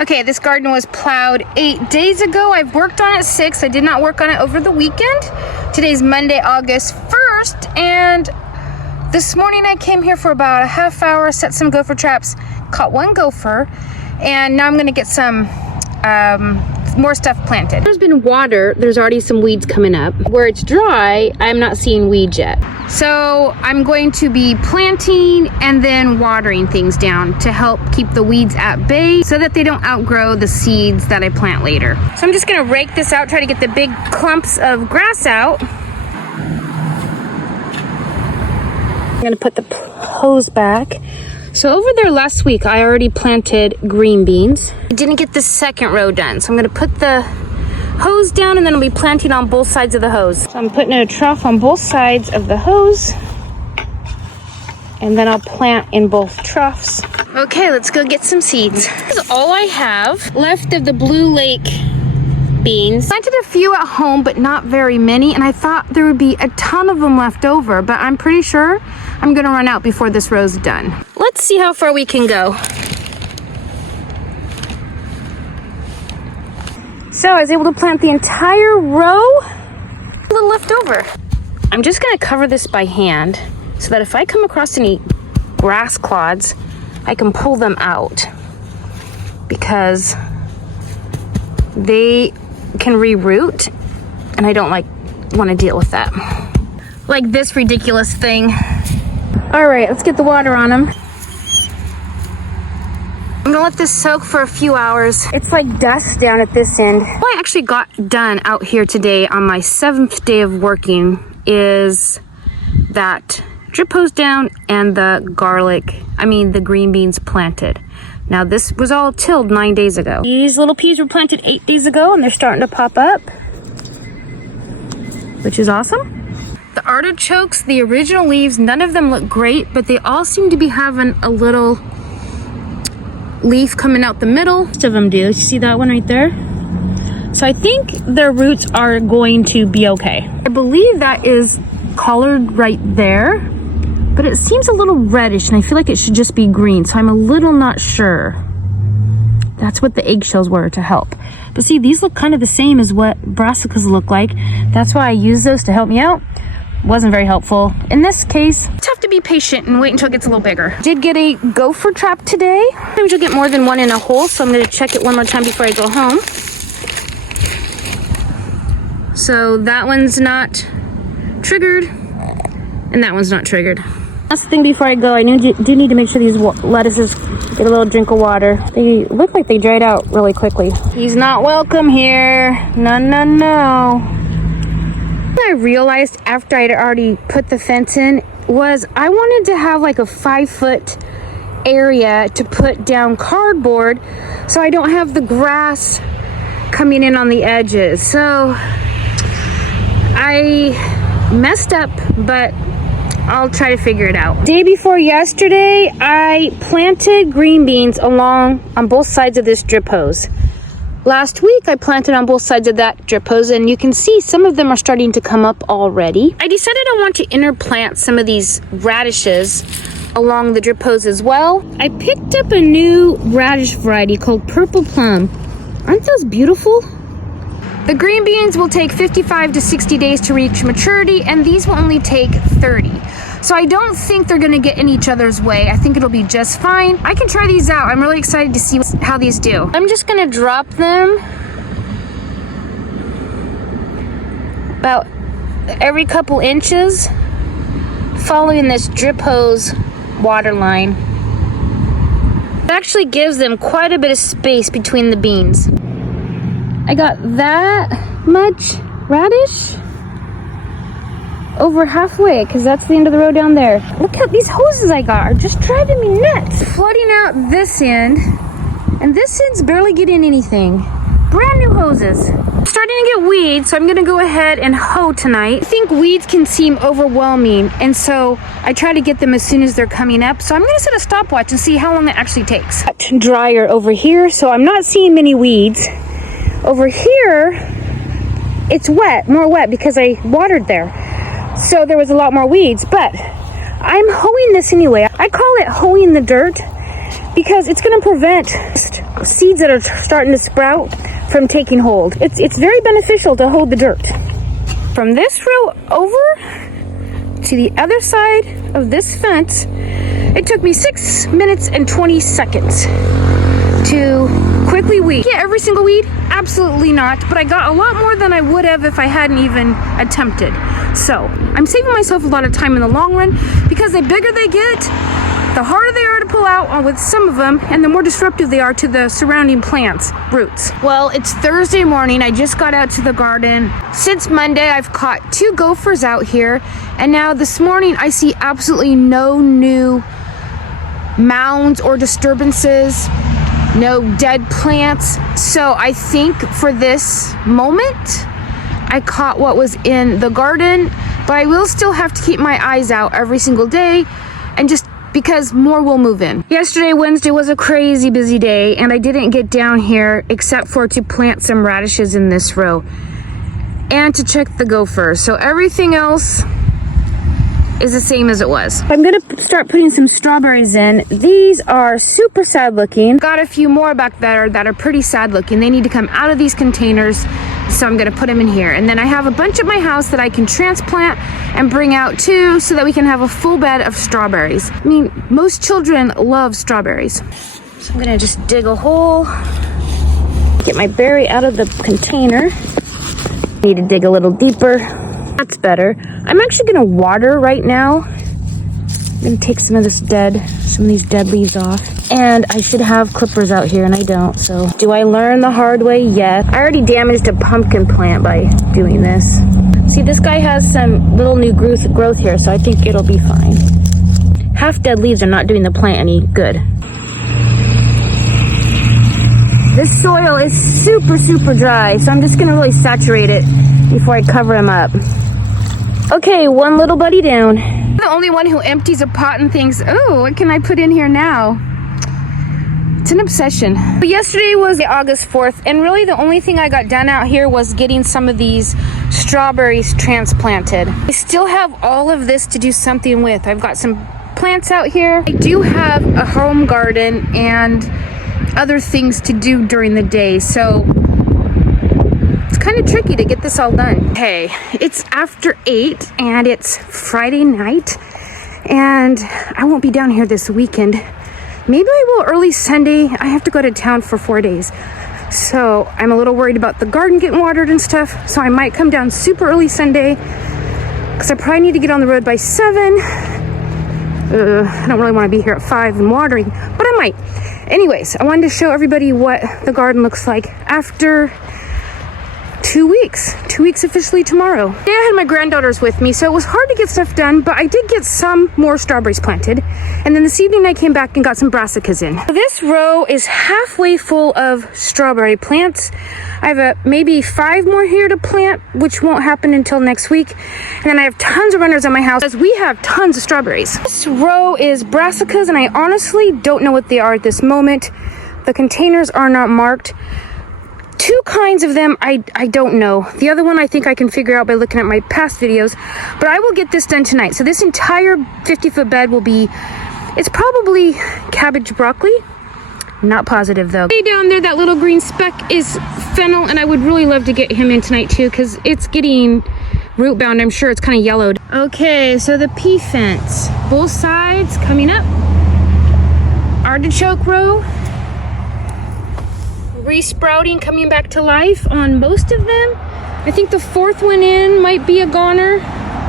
Okay, this garden was plowed 8 days ago. I've worked on it 6. I did not work on it over the weekend. Today's Monday, August 1st, and this morning I came here for about a half hour, set some gopher traps, caught one gopher, and now I'm gonna get some more stuff planted. There's been water, there's already some weeds coming up. Where it's dry, I'm not seeing weeds yet. So I'm going to be planting and then watering things down to help keep the weeds at bay so that they don't outgrow the seeds that I plant later. So I'm just gonna rake this out, try to get the big clumps of grass out. I'm gonna put the hose back. So over there last week, I already planted green beans. I didn't get the second row done. So I'm gonna put the hose down and then I'll be planting on both sides of the hose. So I'm putting a trough on both sides of the hose and then I'll plant in both troughs. Okay, let's go get some seeds. This is all I have left of the Blue Lake beans. Planted a few at home, but not very many, and I thought there would be a ton of them left over, but I'm pretty sure I'm gonna run out before this row's done. Let's see how far we can go. So I was able to plant the entire row. A little left over. I'm just gonna cover this by hand so that if I come across any grass clods, I can pull them out because they can reroot and I don't want to deal with that. Like this ridiculous thing. All right, let's get the water on them. I'm gonna let this soak for a few hours. It's like dust down at this end. What I actually got done out here today on my 7th day of working is that drip hose down and the the green beans planted. Now this was all tilled 9 days ago. These little peas were planted 8 days ago and they're starting to pop up, which is awesome. The artichokes, the original leaves, none of them look great, but they all seem to be having a little leaf coming out the middle. Most of them do. You see that one right there? So I think their roots are going to be okay. I believe that is collard right there, but it seems a little reddish and I feel like it should just be green, so I'm a little not sure. That's what the eggshells were to help. But see, these look kind of the same as what brassicas look like. That's why I use those to help me out. Wasn't very helpful. In this case, it's tough to be patient and wait until it gets a little bigger. Did get a gopher trap today. Sometimes you'll get more than one in a hole, so I'm gonna check it one more time before I go home. So that one's not triggered, and that one's not triggered. Last thing before I go, I do need to make sure these lettuces get a little drink of water. They look like they dried out really quickly. He's not welcome here. No, no, no. What I realized after I'd already put the fence in was I wanted to have like a 5-foot area to put down cardboard so I don't have the grass coming in on the edges. So I messed up, but I'll try to figure it out. Day before yesterday, I planted green beans on both sides of this drip hose. Last week, I planted on both sides of that drip hose, and you can see some of them are starting to come up already. I decided I want to interplant some of these radishes along the drip hose as well. I picked up a new radish variety called Purple Plum. Aren't those beautiful? The green beans will take 55 to 60 days to reach maturity, and these will only take 30. So I don't think they're gonna get in each other's way. I think it'll be just fine. I can try these out. I'm really excited to see how these do. I'm just gonna drop them about every couple inches, following this drip hose water line. It actually gives them quite a bit of space between the beans. I got that much radish over halfway because that's the end of the row down there. Look at these hoses I got, are just driving me nuts. Flooding out this end, and this end's barely getting anything. Brand new hoses. I'm starting to get weeds, so I'm gonna go ahead and hoe tonight. I think weeds can seem overwhelming, and so I try to get them as soon as they're coming up. So I'm gonna set a stopwatch and see how long it actually takes. Drier over here, so I'm not seeing many weeds. Over here, it's wet, more wet because I watered there. So there was a lot more weeds, but I'm hoeing this anyway. I call it hoeing the dirt because it's going to prevent seeds that are starting to sprout from taking hold. It's very beneficial to hold the dirt. From this row over to the other side of this fence, it took me 6 minutes and 20 seconds to quickly weed. Yeah, every single weed? Absolutely not, but I got a lot more than I would have if I hadn't even attempted. So, I'm saving myself a lot of time in the long run because the bigger they get, the harder they are to pull out with some of them, and the more disruptive they are to the surrounding plants' roots. Well, it's Thursday morning. I just got out to the garden. Since Monday, I've caught 2 gophers out here, and now this morning I see absolutely no new mounds or disturbances, no dead plants. So I think for this moment, I caught what was in the garden, but I will still have to keep my eyes out every single day, and just because more will move in. Yesterday, Wednesday, was a crazy busy day, and I didn't get down here except for to plant some radishes in this row and to check the gophers. So everything else is the same as it was. I'm gonna start putting some strawberries in. These are super sad looking. Got a few more back there that are pretty sad looking. They need to come out of these containers, so I'm gonna put them in here. And then I have a bunch at my house that I can transplant and bring out too, so that we can have a full bed of strawberries. I mean, most children love strawberries. So I'm gonna just dig a hole, get my berry out of the container. Need to dig a little deeper. That's better. I'm actually gonna water right now. I'm gonna take some of these dead leaves off. And I should have clippers out here, and I don't. So, do I learn the hard way? Yes. I already damaged a pumpkin plant by doing this. See, this guy has some little new growth here, so I think it'll be fine. Half dead leaves are not doing the plant any good. This soil is super, super dry, so I'm just gonna really saturate it before I cover him up. Okay, one little buddy down. I'm the only one who empties a pot and thinks, oh, what can I put in here now? It's an obsession. But yesterday was August 4th, and really the only thing I got done out here was getting some of these strawberries transplanted. I still have all of this to do something with. I've got some plants out here. I do have a home garden and other things to do during the day, so it's kind of tricky to get this all done. Hey, it's after 8 and it's Friday night, and I won't be down here this weekend. Maybe I will early Sunday. I have to go to town for 4 days, so I'm a little worried about the garden getting watered and stuff, so I might come down super early Sunday because I probably need to get on the road by 7. I don't really want to be here at 5 and watering, but I might. Anyways, I wanted to show everybody what the garden looks like after 2 weeks. 2 weeks officially tomorrow. Yeah, I had my granddaughters with me, so it was hard to get stuff done, but I did get some more strawberries planted. And then this evening I came back and got some brassicas in. This row is halfway full of strawberry plants. I have maybe 5 more here to plant, which won't happen until next week. And then I have tons of runners at my house, as we have tons of strawberries. This row is brassicas, and I honestly don't know what they are at this moment. The containers are not marked. 2 kinds of them I don't know. The other one I think I can figure out by looking at my past videos, but I will get this done tonight. So this entire 50-foot bed will be, it's probably cabbage broccoli. Not positive though. Way down there, that little green speck is fennel, and I would really love to get him in tonight too, because it's getting root bound. I'm sure it's kind of yellowed. Okay, so the pea fence, both sides coming up. Artichoke row, resprouting, coming back to life on most of them. I think the 4th one in might be a goner.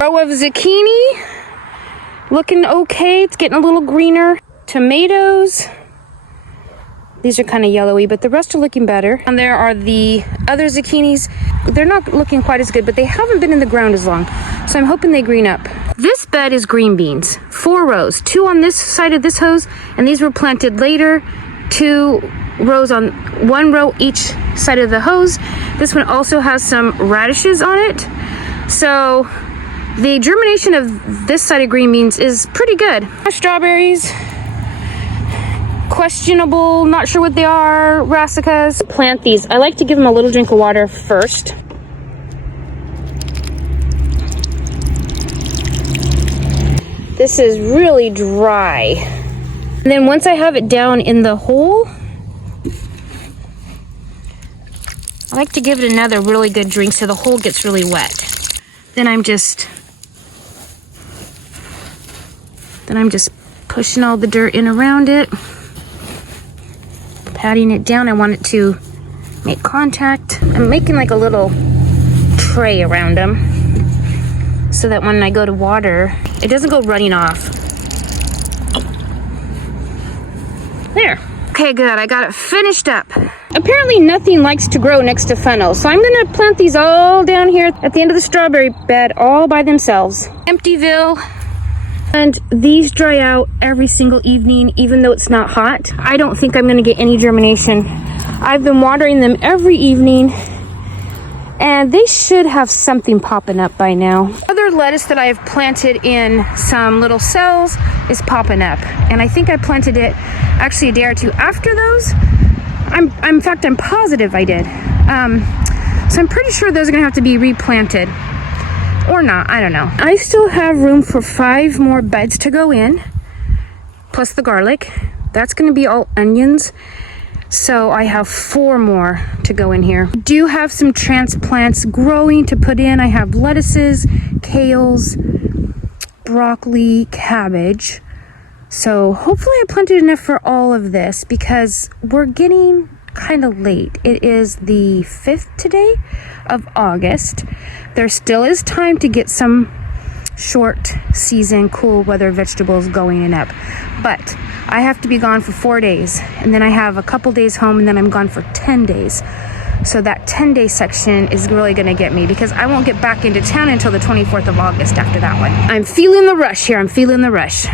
Row of zucchini, looking okay. It's getting a little greener. Tomatoes. These are kind of yellowy, but the rest are looking better. And there are the other zucchinis. They're not looking quite as good, but they haven't been in the ground as long, so I'm hoping they green up. This bed is green beans. 4 rows, 2 on this side of this hose, and these were planted later. 2 rows on 1 row each side of the hose. This one also has some radishes on it. So the germination of this side of green beans is pretty good. Strawberries. Questionable, not sure what they are, brassicas. Plant these. I like to give them a little drink of water first. This is really dry. And then once I have it down in the hole, I like to give it another really good drink so the hole gets really wet. Then I'm just pushing all the dirt in around it, patting it down. I want it to make contact. I'm making like a little tray around them so that when I go to water, it doesn't go running off. There. Okay, good. I got it finished up. Apparently nothing likes to grow next to fennel, so I'm gonna plant these all down here at the end of the strawberry bed all by themselves. Emptyville. And these dry out every single evening, even though it's not hot. I don't think I'm gonna get any germination. I've been watering them every evening, and they should have something popping up by now. Other lettuce that I've planted in some little cells is popping up, and I think I planted it actually a day or two after those. In fact, I'm positive I did. So I'm pretty sure those are gonna have to be replanted. Or not, I don't know. I still have room for 5 more beds to go in, plus the garlic. That's gonna be all onions. So I have 4 more to go in here. I do have some transplants growing to put in. I have lettuces, kales, broccoli, cabbage. So hopefully I planted enough for all of this because we're getting kind of late. It is the 5th today of August. There still is time to get some short season cool weather vegetables going and up, but I have to be gone for 4 days, and then I have a couple days home, and then I'm gone for 10 days. So that 10-day section is really going to get me because I won't get back into town until the 24th of August after that one. I'm feeling the rush here. I'm feeling the rush.